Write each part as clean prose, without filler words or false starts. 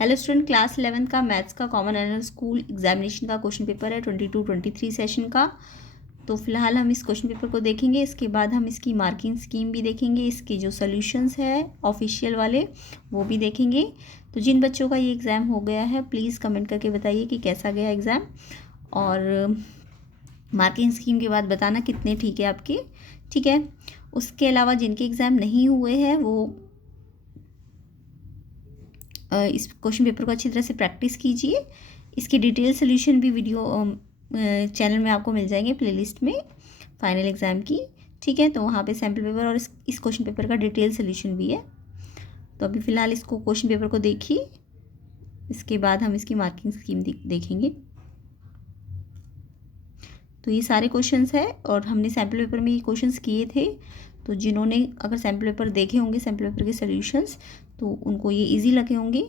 Hello student, class 11 का maths का common annual school examination का क्वेश्चन पेपर है 22-23 सेशन का। तो फिलहाल हम इस क्वेश्चन पेपर को देखेंगे, इसके बाद हम इसकी मार्किंग स्कीम भी देखेंगे, इसके जो सॉल्यूशंस है ऑफिशियल वाले वो भी देखेंगे। तो जिन बच्चों का ये एग्ज़ाम हो गया है प्लीज़ कमेंट करके बताइए कि कैसा गया एग्ज़ाम, और मार्किंग स्कीम के बाद बताना कितने ठीक है आपके। ठीक है, उसके अलावा जिनके एग्ज़ाम नहीं हुए हैं वो इस क्वेश्चन पेपर को अच्छी तरह से प्रैक्टिस कीजिए। इसकी डिटेल सोल्यूशन भी वीडियो चैनल में आपको मिल जाएंगे, प्लेलिस्ट में फाइनल एग्ज़ाम की। ठीक है, तो वहाँ पे सैम्पल पेपर और इस क्वेश्चन पेपर का डिटेल सोल्यूशन भी है। तो अभी फ़िलहाल इसको क्वेश्चन पेपर को देखिए, इसके बाद हम इसकी मार्किंग स्कीम देखेंगे। तो ये सारे क्वेश्चंस है और हमने सैम्पल पेपर में ये क्वेश्चंस किए थे। तो जिन्होंने अगर सैम्पल पेपर देखे होंगे, सैम्पल पेपर के सॉल्यूशंस, तो उनको ये इजी लगे होंगे।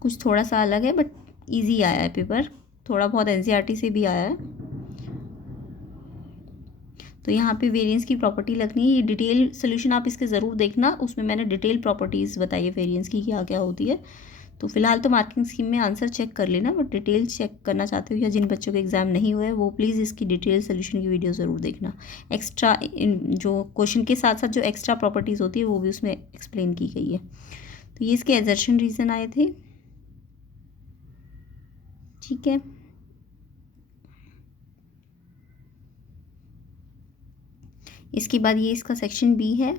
कुछ थोड़ा सा अलग है बट इजी आया है पेपर, थोड़ा बहुत एनसीईआरटी से भी आया है। तो यहाँ पे वेरिएंस की प्रॉपर्टी लगनी है, ये डिटेल सोल्यूशन आप इसके ज़रूर देखना, उसमें मैंने डिटेल प्रॉपर्टीज़ बताई है वेरिएंस की क्या क्या होती है। तो फिलहाल तो मार्किंग स्कीम में आंसर चेक कर लेना, बट डिटेल चेक करना चाहते हो या जिन बच्चों के एग्ज़ाम नहीं हुए वो प्लीज़ इसकी डिटेल सोल्यूशन की वीडियो ज़रूर देखना। एक्स्ट्रा जो क्वेश्चन के साथ साथ जो एक्स्ट्रा प्रॉपर्टीज़ होती है वो भी उसमें एक्सप्लेन की गई है। तो ये इसके एजर्शन रीज़न आए थे। ठीक है, इसके बाद ये इसका सेक्शन बी है।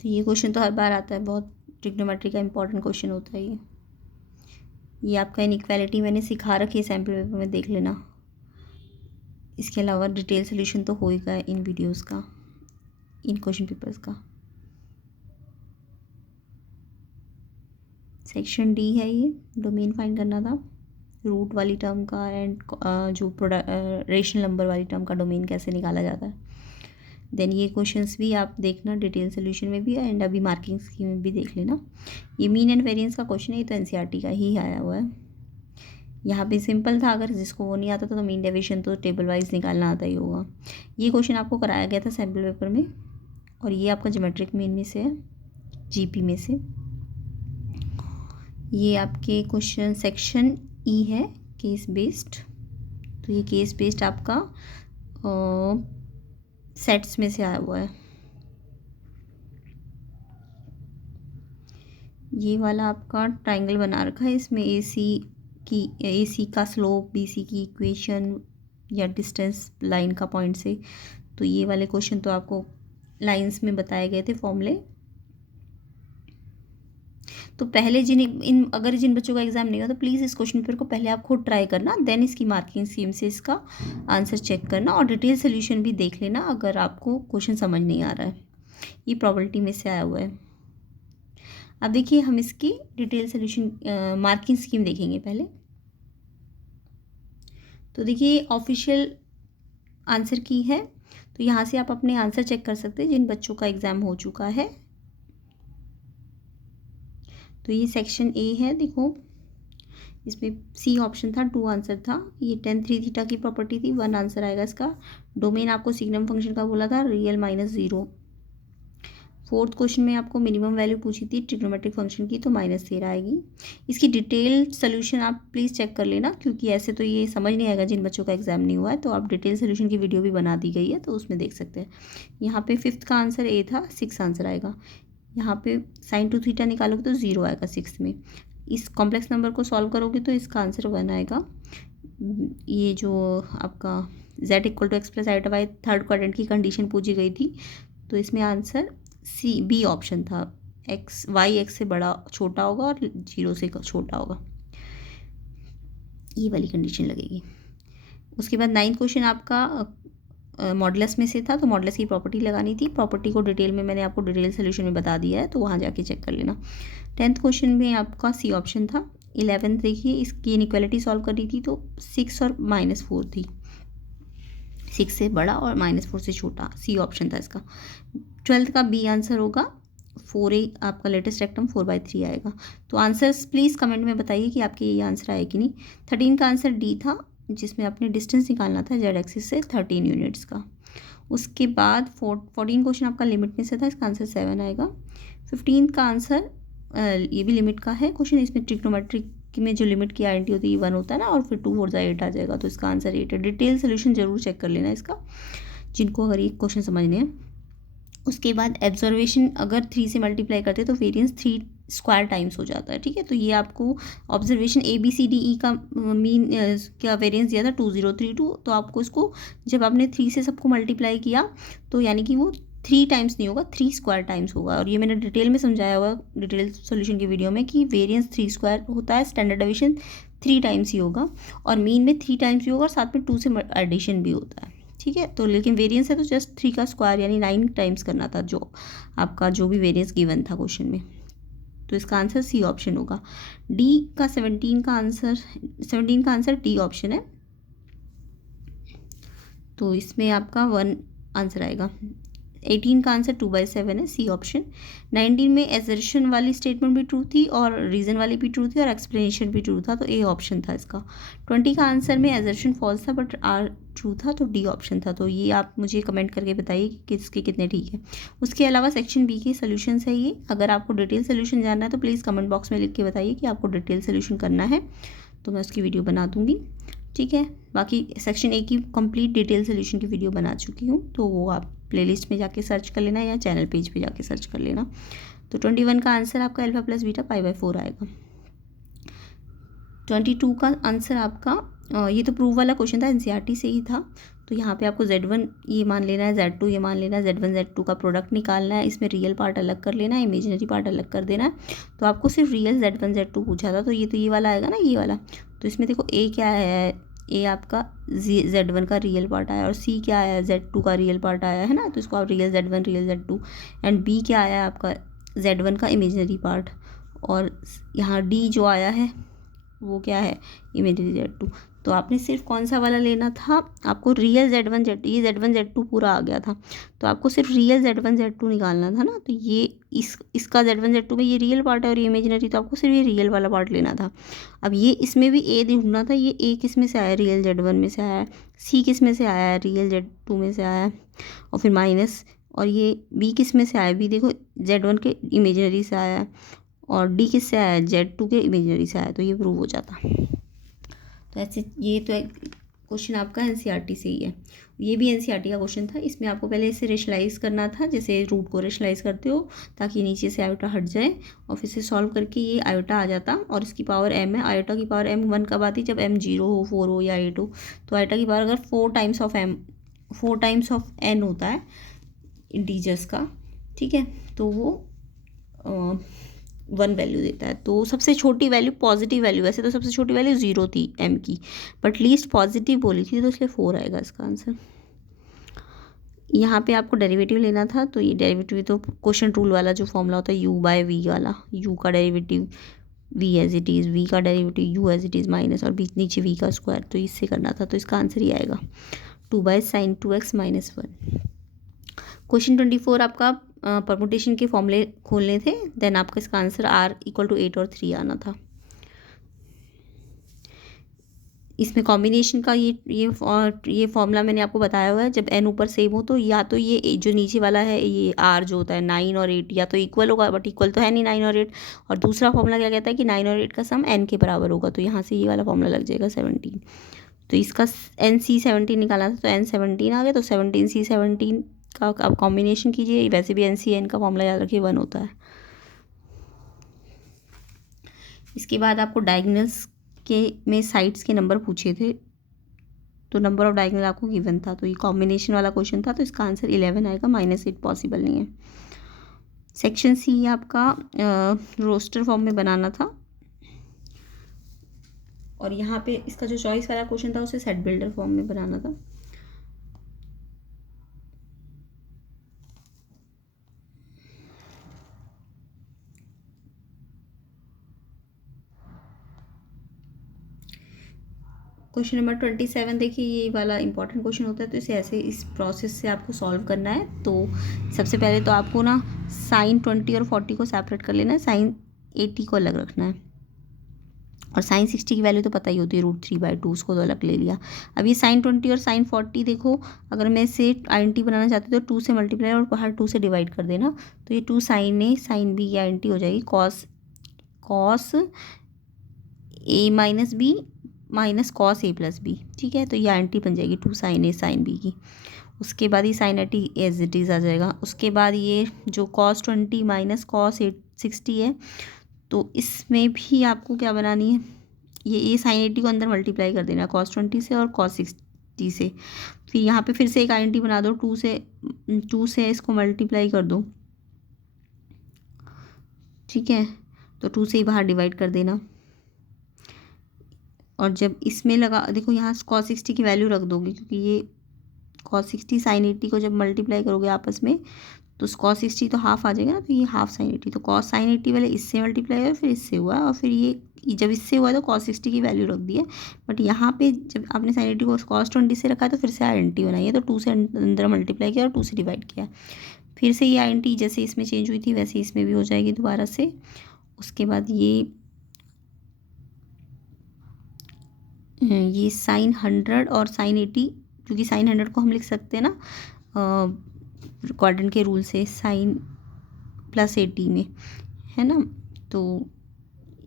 तो ये क्वेश्चन तो हर बार आता है, बहुत ट्रिग्नोमेट्री का इंपॉर्टेंट क्वेश्चन होता है ये आपका इनइक्वालिटी मैंने सिखा रखी है, सैम्पल पेपर में देख लेना। इसके अलावा डिटेल सोल्यूशन तो होएगा इन वीडियोस का, इन क्वेश्चन पेपर्स का। सेक्शन डी है, ये डोमेन फाइंड करना था रूट वाली टर्म का एंड जो रेशनल नंबर वाली टर्म का डोमेन कैसे निकाला जाता है। देन ये क्वेश्चंस भी आप देखना डिटेल सोल्यूशन में भी एंड अभी मार्किंग स्कीम में भी देख लेना। ये मीन एंड वेरिएंस का क्वेश्चन है, ये तो एनसीईआरटी का ही आया हुआ है। यहाँ पे सिंपल था, अगर जिसको वो नहीं आता था तो मीन डेविएशन तो टेबल वाइज निकालना आता ही होगा। ये क्वेश्चन आपको कराया गया था सैम्पल पेपर में, और ये आपका ज्योमेट्रिक मीन में से है, जीपी में से। ये आपके क्वेश्चन सेक्शन ई है, केस बेस्ड। तो ये केस बेस्ड आपका सेट्स में से आया हुआ है। ये वाला आपका ट्राइंगल बना रखा है, इसमें AC का स्लोप, BC की इक्वेशन या डिस्टेंस लाइन का पॉइंट से। तो ये वाले क्वेश्चन तो आपको लाइंस में बताए गए थे फॉर्मूले। तो पहले अगर जिन बच्चों का एग्जाम नहीं हुआ तो प्लीज़ इस क्वेश्चन पेपर को पहले आप खुद ट्राई करना, देन इसकी मार्किंग स्कीम से इसका आंसर चेक करना और डिटेल सोल्यूशन भी देख लेना अगर आपको क्वेश्चन समझ नहीं आ रहा है। ये प्रॉबिलिटी में से आया हुआ है। अब देखिए हम इसकी डिटेल सोल्यूशन मार्किंग स्कीम देखेंगे पहले। तो देखिए ऑफिशियल आंसर की है, तो यहाँ से आप अपने आंसर चेक कर सकते हैं जिन बच्चों का एग्ज़ाम हो चुका है। तो ये सेक्शन ए है, देखो इसमें सी ऑप्शन था, 2 आंसर था। ये tan 3 थीटा की प्रॉपर्टी थी, 1 आंसर आएगा इसका। डोमेन आपको सिग्नम फंक्शन का बोला था, रियल -0। फोर्थ क्वेश्चन में आपको मिनिमम वैल्यू पूछी थी ट्रिग्नोमेट्रिक फंक्शन की, तो -13 आएगी। इसकी डिटेल सोल्यूशन आप प्लीज़ चेक कर लेना, क्योंकि ऐसे तो ये समझ नहीं आएगा जिन बच्चों का एग्जाम नहीं हुआ है। तो आप डिटेल सोल्यूशन की वीडियो भी बना दी गई है, तो उसमें देख सकते हैं। यहाँ पे 5th का आंसर ए था, 6 आंसर आएगा। यहाँ पे sin 2 थीटा निकालोगे तो 0 आएगा 6 में। इस कॉम्प्लेक्स नंबर को सॉल्व करोगे तो इसका आंसर 1 आएगा। ये जो आपका z = x + i/y third quadrant की कंडीशन पूछी गई थी, तो इसमें आंसर बी ऑप्शन था, x से बड़ा छोटा होगा और 0 से छोटा होगा, ये वाली कंडीशन लगेगी। उसके बाद 9th क्वेश्चन आपका मॉडुलस में से था, तो मॉडुलस की प्रॉपर्टी लगानी थी। प्रॉपर्टी को डिटेल में मैंने आपको डिटेल सोल्यूशन में बता दिया है, तो वहाँ जाके चेक कर लेना। 10th क्वेश्चन में आपका सी ऑप्शन था। 11th देखिए, इसकी इनइक्वालिटी सॉल्व करी थी, तो 6 और -4 थी, 6 से बड़ा और -4 से छोटा, सी ऑप्शन था इसका। 12th का बी आंसर होगा, 4A आपका लेटेस्ट रेक्टम 4/3 आएगा। तो आंसर्स प्लीज़ कमेंट में बताइए कि आपके ये आंसर आए कि नहीं। 13 का आंसर डी था, जिसमें आपने डिस्टेंस निकालना था जेड एक्सिस से 13 यूनिट्स का। उसके बाद 14 क्वेश्चन आपका लिमिट में से था, इसका आंसर 7 आएगा। 15 का आंसर ये भी लिमिट का है क्वेश्चन, इसमें ट्रिग्नोमेट्रिक में जो लिमिट की आइडेंटिटी होती है 1 होता है ना, और फिर 2 4 8 आ जाएगा, तो इसका आंसर 8 है। डिटेल सोल्यूशन जरूर चेक कर लेना इसका, जिनको अगर ये क्वेश्चन समझने हैं। उसके बाद एब्जर्वेशन अगर 3 से मल्टीप्लाई करते हैं तो वेरिएंस 3 स्क्वायर टाइम्स हो जाता है, ठीक है। तो ये आपको ऑब्जर्वेशन ABCDE का मीन क्या वेरिएंस दिया था 2032, तो आपको इसको जब आपने 3 से सबको मल्टीप्लाई किया तो यानी कि वो 3 टाइम्स नहीं होगा, 3 स्क्वायर टाइम्स होगा। और ये मैंने डिटेल में समझाया हुआ डिटेल सोल्यूशन की वीडियो में कि वेरिएंस 3 स्क्वायर होता है, स्टैंडर्ड डेविएशन 3 टाइम्स ही होगा, और मीन में 3 टाइम्स ही होगा, और साथ में 2 से एडिशन भी होता है, ठीक है। तो लेकिन वेरिएंस है तो जस्ट 3 का स्क्वायर यानी 9 टाइम्स करना था, जो आपका जो भी वेरिएंस गिवन था क्वेश्चन में। तो इसका आंसर सी ऑप्शन होगा। डी का 17 का आंसर डी ऑप्शन है, तो इसमें आपका 1 आंसर आएगा। 18 का आंसर 2/7 है, सी ऑप्शन। 19 में एसर्शन वाली स्टेटमेंट भी ट्रू थी और रीज़न वाली भी ट्रू थी और एक्सप्लेनेशन भी ट्रू था, तो ए ऑप्शन था इसका। 20 का आंसर में एसर्शन फॉल्स था बट आर ट्रू था, तो डी ऑप्शन था। तो ये आप मुझे कमेंट करके बताइए कि किसके कितने ठीक है। उसके अलावा सेक्शन बी के सोल्यूशन है ये। अगर आपको डिटेल सोल्यूशन जानना है तो प्लीज़ कमेंट बॉक्स में लिख के बताइए कि आपको डिटेल सोल्यूशन करना है, तो मैं उसकी वीडियो बना दूँगी, ठीक है। बाकी सेक्शन ए की कंप्लीट डिटेल सोल्यूशन की वीडियो बना चुकी हूँ, तो वो आप प्लेलिस्ट में जाके सर्च कर लेना या चैनल पेज पे जाके सर्च कर लेना। तो 21 का आंसर आपका अल्फा प्लस बीटा π/4 आएगा। 22 का आंसर आपका ये तो प्रूव वाला क्वेश्चन था, NCERT से ही था। तो यहाँ पे आपको Z1 ये मान लेना है, Z2 ये मान लेना है, Z1 Z2 का प्रोडक्ट निकालना है, इसमें रियल पार्ट अलग कर लेना है, इमेजिनरी पार्ट अलग कर देना है। तो आपको सिर्फ रियल Z1 Z2 पूछा था, तो ये वाला आएगा ना, ये वाला। तो इसमें देखो ए क्या है, ए आपका Z1 का रियल पार्ट आया, और सी क्या आया, Z2 का रियल पार्ट आया है ना, तो इसको आप real Z1 real Z2। And B क्या आया आपका Z1 का इमेजिनरी पार्ट, और यहाँ डी जो आया है वो क्या है, इमेजिनरी Z2। तो आपने सिर्फ कौन सा वाला लेना था, आपको रियल Z1 Z2, ये Z1 Z2 पूरा आ गया था, तो आपको सिर्फ रियल Z1 Z2 निकालना था ना। तो ये इसका Z1 Z2 में ये रियल पार्ट है और ये इमेजिनरी, तो आपको सिर्फ ये रियल वाला पार्ट लेना था। अब ये इसमें भी ए ढूंढना था, ये ए किस में से आया, रियल Z1 में से आया है, सी किस में से आया है, रियल Z2 में से आया है, और फिर माइनस, और ये बी किस में से आया, बी देखो Z1 के इमेजिनरी से आया है, और डी किससे आया है, Z2 के इमेजिनरी से आया, तो ये प्रूव हो जाता। तो ऐसे ये तो क्वेश्चन आपका NCERT से ही है, ये भी NCERT का क्वेश्चन था। इसमें आपको पहले इसे रेशलाइज करना था, जैसे रूट को रेशलाइज करते हो ताकि नीचे से आयोटा हट जाए, और फिर से सॉल्व करके ये आयोटा आ जाता, और इसकी पावर m है। आयोटा की पावर m 1 कब आती, जब m 0 हो, 4 हो या 8 हो। तो आयोटा की पावर अगर 4 टाइम्स ऑफ n होता है इंटीजर्स का, ठीक है, तो वो 1 वैल्यू देता है। तो सबसे छोटी वैल्यू पॉजिटिव वैल्यू, वैसे तो सबसे छोटी वैल्यू 0 थी m की, बट लीस्ट पॉजिटिव बोली थी, तो इसलिए 4 आएगा इसका आंसर। यहाँ पे आपको डेरिवेटिव लेना था, तो ये डेरिवेटिव तो क्वेश्चन रूल वाला जो फॉर्मूला होता है u/v वाला, u का derivative v as it is, v का derivative u as it is minus, और बीच नीचे v का स्क्वायर, तो इससे करना था। तो इसका आंसर ही आएगा 2/sin 2x - 1। क्वेश्चन 24 आपका परमुटेशन के फॉर्मूले खोलने थे, देन आपका इसका आंसर r = 8 और 3 आना था। इसमें कॉम्बिनेशन का ये फॉर्मूला मैंने आपको बताया हुआ है, जब n ऊपर सेम हो तो या तो ये जो नीचे वाला है ये r जो होता है 9 और 8 या तो इक्वल होगा, बट इक्वल तो है नहीं 9 और 8। और दूसरा फॉर्मूला क्या कहता है कि 9 और 8 का सम n के बराबर होगा, तो यहाँ से ये वाला फॉर्मूला लग जाएगा 17। तो इसका NC17 निकालना था, तो N17 आ गया, तो 17C17 का आप कॉम्बिनेशन कीजिए। वैसे भी NCN का फॉर्मूला याद रखिए 1 होता है। इसके बाद आपको डायगोनल्स के में साइड्स के नंबर पूछे थे, तो नंबर ऑफ डायगोनल आपको गिवन था, तो ये कॉम्बिनेशन वाला क्वेश्चन था, तो इसका आंसर 11 आएगा, -8 पॉसिबल नहीं है। सेक्शन सी आपका रोस्टर फॉर्म में बनाना था, और यहाँ पे इसका जो चॉइस वाला क्वेश्चन था उसे सेट बिल्डर फॉर्म में बनाना था। क्वेश्चन नंबर 27 देखिए, ये वाला इंपॉर्टेंट क्वेश्चन होता है, तो इसे ऐसे इस प्रोसेस से आपको सॉल्व करना है। तो सबसे पहले तो आपको ना साइन 20 और 40 को सेपरेट कर लेना है, साइन 80 को अलग रखना है, और साइन 60 की वैल्यू तो पता ही होती है √3/2, उसको तो अलग ले लिया। अब ये साइन 20 और साइन 40 देखो, अगर मैं इसे आइडेंटिटी बनाना चाहती हूँ तो 2 से मल्टीप्लाई और बाहर 2 से डिवाइड कर देना, तो ये 2 साइन ए साइन बी की आइडेंटिटी हो जाएगी, cos A minus B minus cos A plus B. ठीक है, तो ये आइडेंटिटी बन जाएगी 2 साइन ए साइन बी की। उसके बाद ये साइन 80 एज इट इज़ आ जाएगा। उसके बाद ये जो cos 20 माइनस cos 60 है, तो इसमें भी आपको क्या बनानी है, ये साइन 80 को अंदर मल्टीप्लाई कर देना cos 20 से और cos 60 से। फिर यहाँ पे फिर से एक आइडेंटिटी बना दो, 2 से इसको मल्टीप्लाई कर दो। ठीक है, तो 2 से ही बाहर डिवाइड कर देना, और जब इसमें लगा देखो यहाँ cos 60 की वैल्यू रख दोगे, क्योंकि ये cos 60 साइन 80 को जब मल्टीप्लाई करोगे आपस में तो cos 60 तो हाफ आ जाएगा ना, तो ये हाफ साइन 80, तो cos साइन 80 वाले इससे मल्टीप्लाई हुआ, फिर इससे हुआ, और फिर ये जब इससे हुआ तो cos 60 की वैल्यू रख दी है। बट यहाँ पे जब आपने साइन 80 को cos 20 से रखा है, तो फिर से आइडेंटिटी बनाई है, तो 2 से अंदर मल्टीप्लाई किया और 2 से डिवाइड किया। फिर से ये आइडेंटिटी जैसे इसमें चेंज हुई थी वैसे इसमें भी हो जाएगी दोबारा से। उसके बाद ये साइन 100 और साइन 80, क्योंकि साइन 100 को हम लिख सकते हैं ना क्वाड्रेंट के रूल से, साइन प्लस 80 में, है ना, तो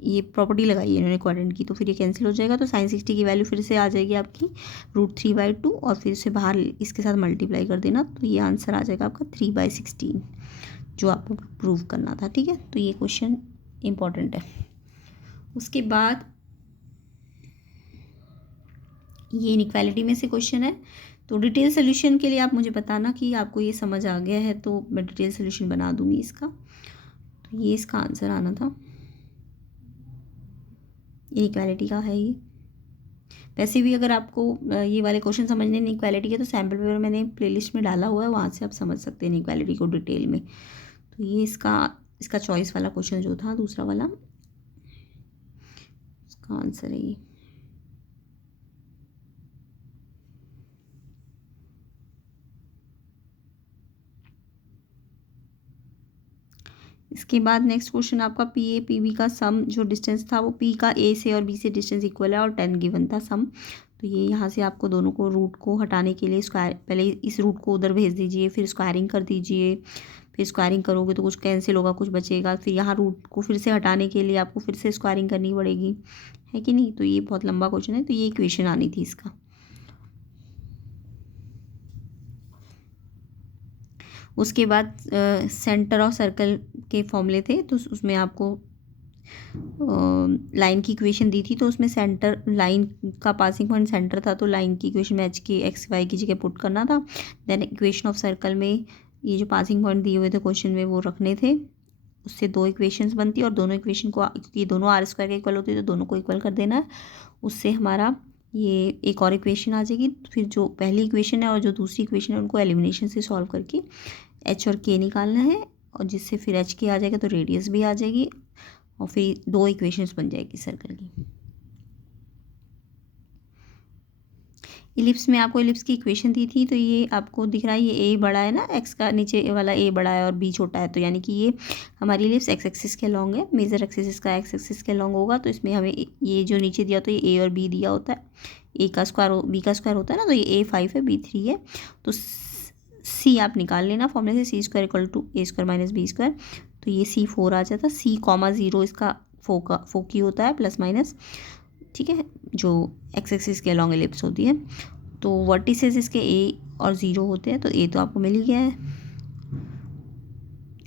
ये प्रॉपर्टी लगाई है इन्होंने क्वाड्रेंट की, तो फिर ये कैंसिल हो जाएगा, तो साइन 60 की वैल्यू फिर से आ जाएगी आपकी √3/2, और फिर से बाहर इसके साथ मल्टीप्लाई कर देना, तो ये आंसर आ जाएगा आपका 3/16, जो आपको प्रूव करना था। ठीक है, तो ये क्वेश्चन इम्पॉर्टेंट है। उसके बाद ये इनइक्वालिटी में से क्वेश्चन है, तो डिटेल सोल्यूशन के लिए आप मुझे बताना कि आपको ये समझ आ गया है, तो मैं डिटेल सोल्यूशन बना दूंगी इसका। तो ये इसका आंसर आना था, इनइक्वालिटी का है ये। वैसे भी अगर आपको ये वाले क्वेश्चन समझने इनइक्वालिटी के, तो सैम्पल पेपर मैंने प्लेलिस्ट में डाला हुआ है, वहाँ से आप समझ सकते हैं इनइक्वालिटी को डिटेल में। तो ये इसका चॉइस वाला क्वेश्चन जो था दूसरा वाला, इसका आंसर है ये। इसके बाद नेक्स्ट क्वेश्चन आपका पी पी बी का सम, जो डिस्टेंस था वो पी का ए से और बी से डिस्टेंस इक्वल है और 10 गिवन था सम। तो ये यहाँ से आपको दोनों को रूट को हटाने के लिए स्क्वायर, पहले इस रूट को उधर भेज दीजिए, फिर स्क्वायरिंग कर दीजिए, फिर स्क्वायरिंग करोगे तो कुछ कैंसिल होगा, कुछ बचेगा, फिर यहाँ रूट को फिर से हटाने के लिए आपको फिर से स्क्वायरिंग करनी पड़ेगी, है कि नहीं। तो ये बहुत लंबा क्वेश्चन है, तो ये इक्वेशन आनी थी इसका। उसके बाद सेंटर ऑफ सर्कल के फॉर्मूले थे, तो उसमें आपको लाइन की इक्वेशन दी थी, तो उसमें सेंटर, लाइन का पासिंग पॉइंट सेंटर था, तो लाइन की इक्वेशन में h की x y की जगह पुट करना था। देन इक्वेशन ऑफ सर्कल में ये जो पासिंग पॉइंट दिए हुए थे क्वेश्चन में वो रखने थे, उससे 2 इक्वेशंस बनती है, और दोनों इक्वेशन को, क्योंकि दोनों r² के इक्वल होती है, तो दोनों को इक्वल कर देना है। उससे हमारा ये एक और इक्वेशन आ जाएगी। फिर जो पहली इक्वेशन है और जो दूसरी इक्वेशन है उनको एलिमिनेशन से सॉल्व करके h और k निकालना है, और जिससे फिर h k आ जाएगा तो रेडियस भी आ जाएगी, और फिर 2 इक्वेशंस बन जाएगी सर्कल की। इलिप्स में आपको इलिप्स की इक्वेशन दी थी, तो ये आपको दिख रहा है, ये a बड़ा है ना, x का नीचे वाला a बड़ा है और b छोटा है, तो यानी कि ये हमारी इलिप्स x एक्सिस के लॉन्ग है, मेजर एक्सिस इसका x एक्सिस के लॉन्ग होगा। तो इसमें हमें ये जो नीचे दिया तो ये a और b दिया होता है, a का स्क्वायर b का स्क्वायर होता है ना, तो ये a 5 है b 3 है, तो c आप निकाल लेना फॉर्मूले से, c² = a² - b², तो ये c 4 आ जाता, c, 0 इसका फोकी होता है प्लस माइनस, ठीक है, जो एक्स एक्सिस के अलॉन्ग एलिप्स होती है। तो वर्टिसेस इसके a और 0 होते हैं, तो a तो आपको मिल ही गया है।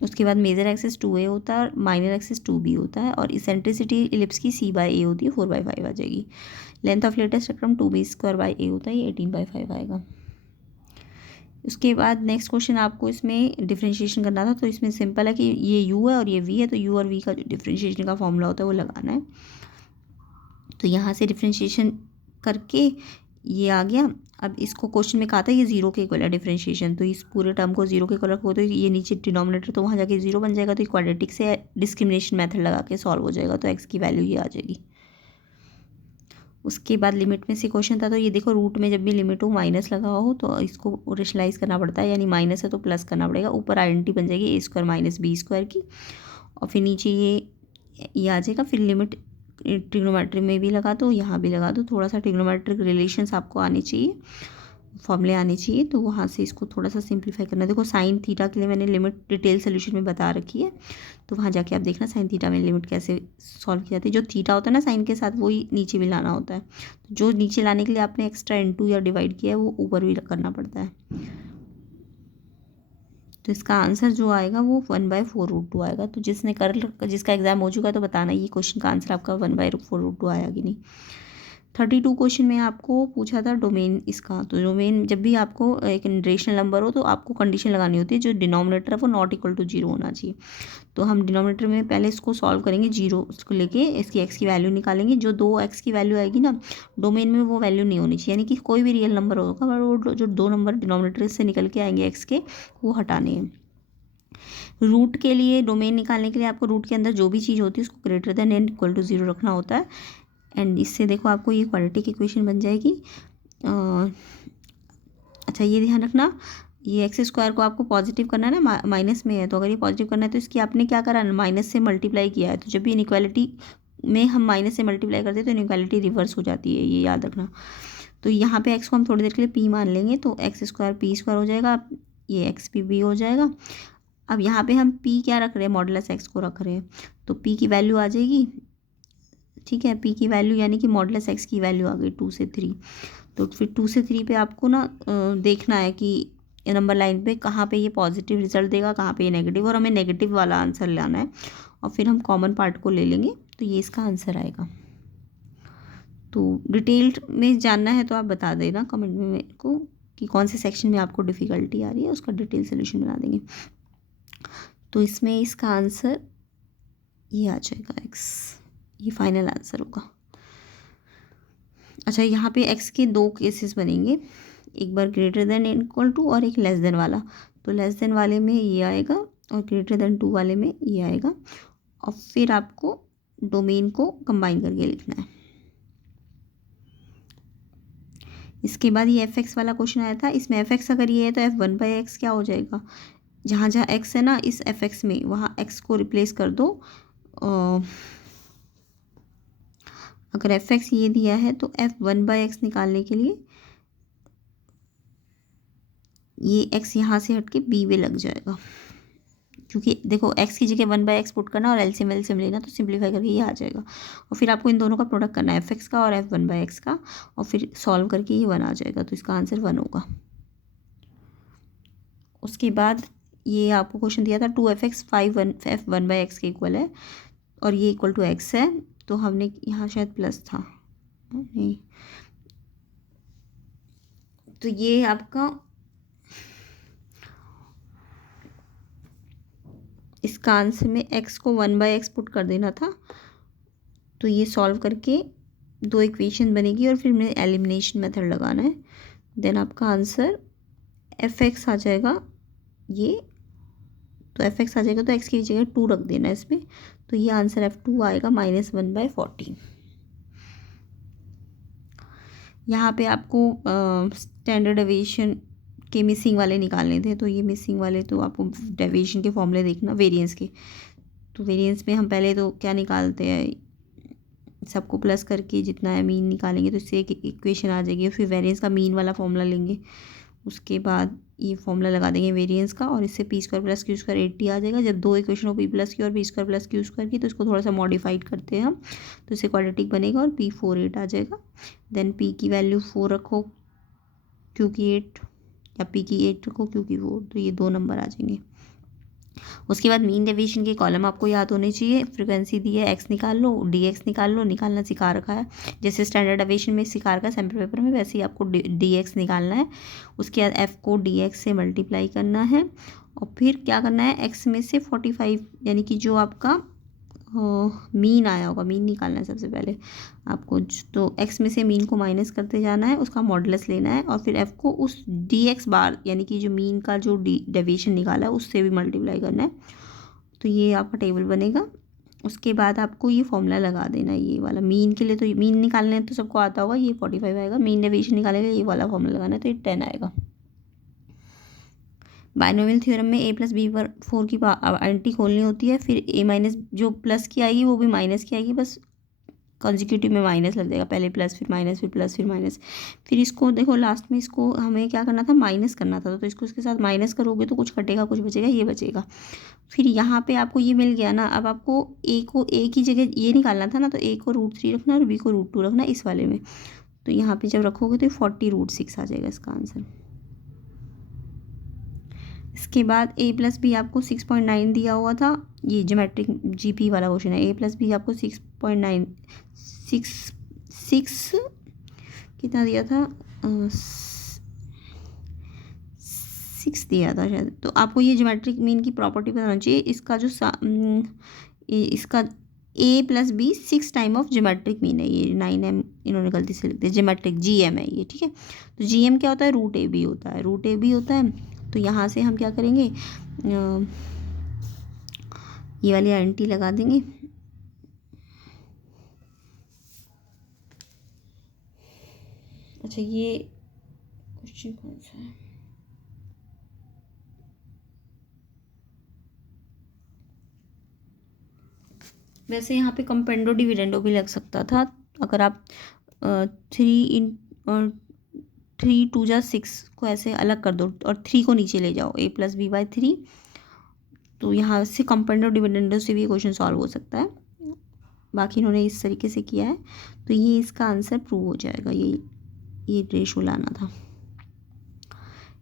उसके बाद मेजर एक्सिस 2a होता है और माइनर एक्सिस 2b होता है, और इसेंट्रिसिटी इलिप्स की c/a होती है, 4/5 आ जाएगी। Length of latest spectrum 2b² होता है, ये 18/5 आएगा। उसके बाद नेक्स्ट क्वेश्चन आपको इसमें डिफरेंशिएशन करना था, तो इसमें सिंपल है कि ये u है और ये v है, तो u और v का जो डिफरेंशिएशन का फॉर्मूला होता है वो लगाना है। तो यहाँ से डिफरेंशिएशन करके ये आ गया। अब इसको क्वेश्चन में कहा था ये 0 के इक्वल है डिफरेंशिएशन, तो इस पूरे टर्म को 0 के इक्वल रखो, तो ये नीचे डिनोमिनेटर तो वहाँ जाके 0 बन जाएगा, तो क्वाड्रेटिक से डिस्क्रिमिनेशन मेथड लगा के सॉल्व हो जाएगा, तो x की वैल्यू ये आ जाएगी। उसके बाद लिमिट में से क्वेश्चन था, तो ये देखो रूट में जब भी लिमिट हो माइनस लगा हो तो इसको रेशनलाइज करना पड़ता है, यानी माइनस है तो प्लस करना पड़ेगा। ऊपर आइडेंटिटी बन जाएगी ए स्क्वायर माइनस बी स्क्वायर की, और फिर नीचे ये आ जाएगा। फिर लिमिट ट्रिग्नोमेट्री में भी लगा दो, यहाँ भी लगा दो। थोड़ा सा ट्रिग्नोमेट्रिक रिलेशंस आपको आने चाहिए, फॉर्मूले आने चाहिए, तो वहाँ से इसको थोड़ा सा सिंप्लीफाई करना। देखो साइन थीटा के लिए मैंने लिमिट डिटेल सोल्यूशन में बता रखी है, तो वहाँ जाके आप देखना साइन थीटा में लिमिट कैसे सॉल्व की जाती है। जो थीटा होता है ना साइन के साथ, वही नीचे भी लाना होता है। तो जो नीचे लाने के लिए आपने एक्स्ट्रा इंटू या डिवाइड किया है वो ऊपर भी करना पड़ता है। तो इसका आंसर जो आएगा वो 1/4√2 आएगा। तो जिसका एग्जाम हो चुका है तो बताना ये क्वेश्चन का आंसर आपका 1/4√2 आया कि नहीं। 32 क्वेश्चन में आपको पूछा था डोमेन इसका। तो डोमेन जब भी आपको एक रेशनल नंबर हो तो आपको कंडीशन लगानी होती है, जो डिनोमिनेटर है वो नॉट इक्वल टू 0 होना चाहिए। तो हम डिनोमिनेटर में पहले इसको सॉल्व करेंगे, 0 को लेके इसकी एक्स की वैल्यू निकालेंगे। जो 2x की वैल्यू आएगी ना डोमेन में, वो वैल्यू नहीं होनी चाहिए, यानी कि कोई भी रियल नंबर होगा पर वो जो 2 नंबर डिनोमिनेटर से निकल के आएंगे एक्स के, वो हटाने हैं। रूट के लिए डोमेन निकालने के लिए आपको रूट के अंदर जो भी चीज़ होती है उसको greater than and equal to 0 रखना होता है। एंड इससे देखो आपको ये क्वाड्रेटिक इक्वेशन बन जाएगी। अच्छा ये ध्यान रखना, ये एक्स स्क्वायर को आपको पॉजिटिव करना है ना, माइनस में है, तो अगर ये पॉजिटिव करना है तो इसकी आपने क्या करा, माइनस से मल्टीप्लाई किया है। तो जब भी इनइक्वालिटी में हम माइनस से मल्टीप्लाई करते हैं तो इनइक्वालिटी रिवर्स हो जाती है, ये याद रखना। तो यहाँ पे एक्स को हम थोड़ी देर के लिए पी मान लेंगे, तो एक्स स्क्वायर पी स्क्वायर हो जाएगा, ये एक्स पी बी हो जाएगा। अब यहाँ पे हम पी क्या रख रहे हैं, मॉडुलस एक्स को रख रहे हैं, तो पी की वैल्यू आ जाएगी, ठीक है। पी की वैल्यू यानी कि मॉडुलस एक्स की वैल्यू आ गई 2 से 3। तो फिर 2 से 3 पे आपको ना देखना है कि नंबर लाइन पे कहाँ पे ये पॉजिटिव रिजल्ट देगा, कहाँ पे ये नेगेटिव, और हमें नेगेटिव वाला आंसर लाना है। और फिर हम कॉमन पार्ट को ले लेंगे, तो ये इसका आंसर आएगा। तो डिटेल्ड में जानना है तो आप बता देना कमेंट में मेरे को कि कौन से सेक्शन में आपको डिफ़िकल्टी आ रही है, उसका डिटेल सोल्यूशन बना देंगे। तो इसमें इसका आंसर ये आ जाएगा एक्स, ये फाइनल आंसर होगा। अच्छा यहाँ पे एक्स के 2 केसेस बनेंगे, एक बार ग्रेटर देन इक्वल टू और एक लेस देन वाला। तो लेस देन वाले में ये आएगा और ग्रेटर देन 2 वाले में ये आएगा, और फिर आपको डोमेन को कंबाइन करके लिखना है। इसके बाद ये एफ एक्स वाला क्वेश्चन आया था, इसमें एफ एक्स अगर ये है तो f1/x क्या हो जाएगा, जहाँ जहाँ x है ना इस एफ एक्स में, वहाँ x को रिप्लेस कर दो। अगर एफ एक्स ये दिया है तो f1/x निकालने के लिए ये x यहाँ से हट के b में लग जाएगा, क्योंकि देखो x की जगह 1/x पुट करना और एलसीएम लेना, तो सिंप्लीफाई करके ये आ जाएगा। और फिर आपको इन दोनों का प्रोडक्ट करना है, एफ एक्स का और f1/x का, और फिर सॉल्व करके ये 1 आ जाएगा, तो इसका आंसर 1 होगा। उसके बाद ये आपको क्वेश्चन दिया था 2f(x) 5f1/x के इक्वल है, और ये इक्वल टू x है, तो हमने यहाँ शायद प्लस था नहीं, तो ये आपका इसका आंसर में x को 1/x पुट कर देना था। तो ये सॉल्व करके 2 इक्वेशन बनेगी और फिर हमें एलिमिनेशन मेथड लगाना है। देन आपका आंसर एफ एक्स आ जाएगा ये, तो एफ एक्स आ जाएगा तो एक्स की जगह 2 रख देना है इसमें, तो ये आंसर F2 आएगा -1/40। यहाँ पे आपको स्टैंडर्ड डेविएशन के मिसिंग वाले निकालने थे, तो ये मिसिंग वाले तो आपको डेविएशन के फॉर्मूले देखना वेरिएंस के। तो वेरिएंस में हम पहले तो क्या निकालते हैं, सबको प्लस करके जितना है मीन निकालेंगे, तो इससे एक इक्वेशन आ जाएगी। फिर वेरिएंस का मीन वाला फॉर्मूला लेंगे, उसके बाद ये फॉर्मूला लगा देंगे वेरिएंस का, और इससे P square plus Q square 80 आ जाएगा। जब 2 इक्वेशन हो पी प्लस क्यू और P square plus Q square की, तो इसको थोड़ा सा मॉडिफाइड करते हैं हम, तो इससे क्वाड्रेटिक बनेगा और P48 आ जाएगा। देन पी की वैल्यू 4 रखो, क्यू की 8, या पी की 8 रखो, क्यू की 4, तो ये 2 नंबर आ जाएंगे। उसके बाद मीन डेविएशन के कॉलम आपको याद होने चाहिए। फ्रीक्वेंसी दी है, एक्स निकाल लो, डी एक्स निकाल लो, निकालना सिखा रखा है, जैसे स्टैंडर्ड डेविएशन में सिखा रखा है सैम्पल पेपर में, वैसे ही आपको डी एक्स निकालना है। उसके बाद एफ को डी एक्स से मल्टीप्लाई करना है, और फिर क्या करना है, एक्स में से 45 यानी कि जो आपका मीन आया होगा, मीन निकालना है सबसे पहले आपको। तो एक्स में से मीन को माइनस करते जाना है, उसका मॉडुलस लेना है, और फिर एफ को उस डी एक्स बार यानी कि जो मीन का जो डेविएशन निकाला है उससे भी मल्टीप्लाई करना है। तो ये आपका टेबल बनेगा। उसके बाद आपको ये फॉर्मूला लगा देना है, ये वाला मीन के लिए। तो मीन निकालने तो सबको आता होगा, ये 45 आएगा। मीन डेविएशन निकालने के लिए ये वाला फॉर्मूला लगाना है, तो ये 10 आएगा। बाइनोमियल थ्योरम में a+b/4 की आइडेंटिटी खोलनी होती है, फिर a माइनस जो प्लस की आएगी वो भी माइनस की आएगी, बस कॉन्जिक्यूटिव में माइनस लग जाएगा, पहले प्लस फिर माइनस फिर प्लस फिर माइनस। फिर इसको देखो लास्ट में इसको हमें क्या करना था, माइनस करना था, तो इसको इसके साथ माइनस करोगे तो कुछ कटेगा कुछ बचेगा, ये बचेगा। फिर यहाँ पे आपको ये मिल गया ना, अब आपको a की जगह ये निकालना था ना, तो a को √3 रखना और b को √2 रखना इस वाले में। तो यहाँ पे जब रखोगे तो 40√6 आ जाएगा इसका आंसर। इसके बाद a+b आपको 6.9 दिया हुआ था, ये ज्योमेट्रिक जीपी वाला क्वेश्चन है। a+b आपको 6.9 6 कितना दिया था, 6 दिया था शायद। तो आपको ये ज्योमेट्रिक मीन की प्रॉपर्टी बताना चाहिए। इसका जो इसका a+b 6 time of geometric mean है, ये 9m इन्होंने गलती से लिख दिया, ज्योमेट्रिक gm है ये, ठीक है। तो gm क्या होता है, √ab होता है, √ab होता है। तो यहाँ से हम क्या करेंगे, ये वाली आइडेंटिटी लगा देंगे। अच्छा ये क्वेश्चन कौन सा है, वैसे यहाँ पे कंपेंडो डिविडेंडो भी लग सकता था, अगर आप 3 2 जा 6 को ऐसे अलग कर दो और 3 को नीचे ले जाओ, a+b/3। तो यहाँ से कंपेंडो डिविडेंडो से भी क्वेश्चन सॉल्व हो सकता है, बाकी इन्होंने इस तरीके से किया है। तो ये इसका आंसर प्रूव हो जाएगा, ये रेशो लाना था।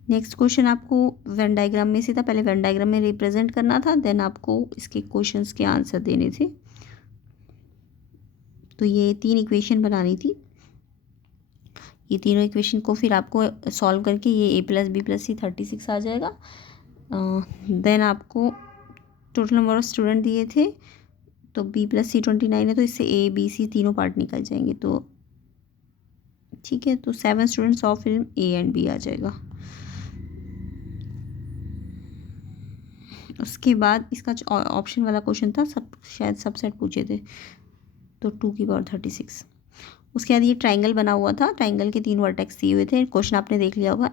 नेक्स्ट क्वेश्चन आपको वेन डायग्राम में से था, पहले वेन डायग्राम में रिप्रेजेंट करना था, देन आपको इसके क्वेश्चंस के आंसर देने थे। तो ये 3 इक्वेशन बनानी थी, ये तीनों इक्वेशन को फिर आपको सॉल्व करके ये a+b+c 36 आ जाएगा। देन आपको टोटल नंबर ऑफ स्टूडेंट दिए थे, तो b+c 29 है, तो इससे a b c तीनों पार्ट निकल जाएंगे, तो ठीक है। तो 7 students of film a and b आ जाएगा। उसके बाद इसका ऑप्शन वाला क्वेश्चन था, शायद सबसेट पूछे थे, तो 2⁻36। उसके बाद ये ट्राइंगल बना हुआ था, ट्राइंगल के 3 वर्टेक्स दिए हुए थे, क्वेश्चन आपने देख लिया होगा,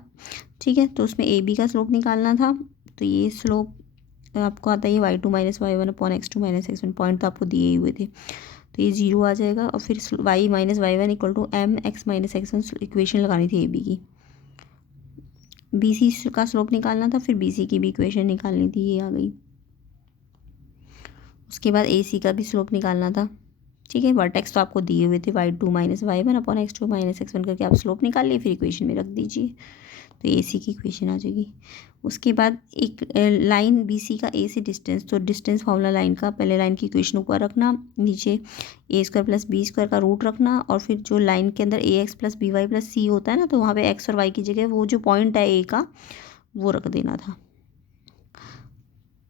ठीक है। तो उसमें a b का स्लोप निकालना था, तो ये स्लोप आपको आता है ये y2 - y1 x2 - x1, point तो आपको दिए हुए थे, तो ये 0 आ जाएगा। और फिर y - y1 = mx - x1 equation लगानी थी ab की। bc का स्लोप निकालना था, फिर bc की भी इक्वेशन निकालनी थी, ये आ गई। उसके बाद ac का भी स्लोप निकालना था, ठीक है। वर्टेक्स तो आपको दिए हुए थे, y2 - y1 x2 - x1 करके आप स्लोप निकाल लिए, फिर इक्वेशन में रख दीजिए, तो ac की इक्वेशन आ जाएगी। उसके बाद एक लाइन bc का a से डिस्टेंस, तो डिस्टेंस फॉर्मूला लाइन का, पहले लाइन की इक्वेशन ऊपर रखना, नीचे a² + b² का रूट रखना, और फिर जो लाइन के अंदर ax + by + c होता है ना, तो वहाँ पे x और y की जगह वो जो पॉइंट है a का वो रख देना था।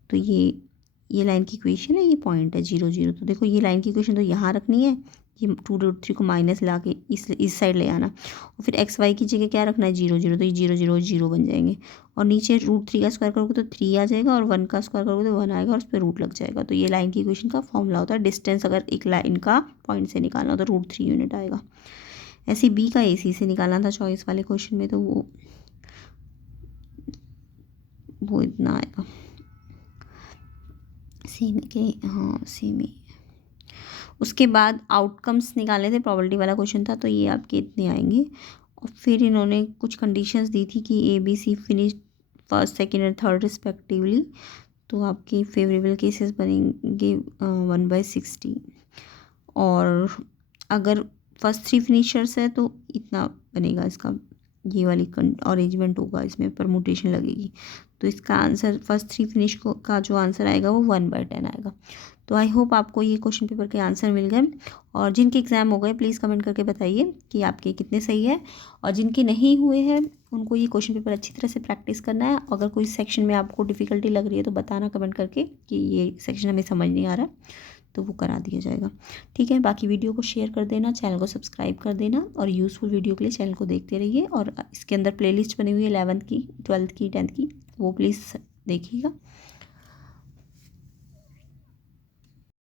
तो ये लाइन की इक्वेशन है, ये पॉइंट है 0 0। तो देखो ये लाइन की इक्वेशन तो यहाँ रखनी है, ये 2√3 को माइनस ला के इस साइड ले आना, और फिर x y की जगह क्या रखना है 0 0, तो ये 0 0 0 बन जाएंगे। और नीचे √3 का स्क्वायर करोगे तो 3 आ जाएगा, और 1 का स्क्वायर करोगे तो 1 आएगा, और उस पर रूट लग जाएगा। तो ये लाइन की इक्वेशन का फॉर्मूला होता है। डिस्टेंस अगर एक लाइन का पॉइंट से निकालना हो तो √3 यूनिट आएगा। ऐसे b का ac से निकालना था चॉइस वाले क्वेश्चन में, तो वो इतना आएगा, सेम के, हाँ सेम ही। उसके बाद आउटकम्स निकालने थे, प्रोबेबिलिटी वाला क्वेश्चन था, तो ये आपके इतने आएंगे। और फिर इन्होंने कुछ कंडीशंस दी थी कि a b c finish first second और थर्ड रिस्पेक्टिवली, तो आपके फेवरेबल केसेस बनेंगे 1/60। और अगर फर्स्ट 3 फिनिशर्स है तो इतना बनेगा, इसका ये वाली अरेंजमेंट होगा, इसमें परमुटेशन लगेगी। तो इसका आंसर फर्स्ट 3 फिनिश का जो आंसर आएगा वो 1/10 आएगा। तो आई होप आपको ये क्वेश्चन पेपर के आंसर मिल गए, और जिनके एग्ज़ाम हो गए प्लीज़ कमेंट करके बताइए कि आपके कितने सही है, और जिनके नहीं हुए हैं उनको ये क्वेश्चन पेपर अच्छी तरह से प्रैक्टिस करना है। अगर कोई सेक्शन में आपको डिफ़िकल्टी लग रही है तो बताना कमेंट करके कि ये सेक्शन हमें समझ नहीं आ रहा, तो वो करा दिया जाएगा, ठीक है। बाकी वीडियो को शेयर कर देना, चैनल को सब्सक्राइब कर देना, और यूज़फुल वीडियो के लिए चैनल को देखते रहिए। और इसके अंदर प्लेलिस्ट बनी हुई है 11th की, 12th की, 10th की, वो प्लीज़ देखिएगा।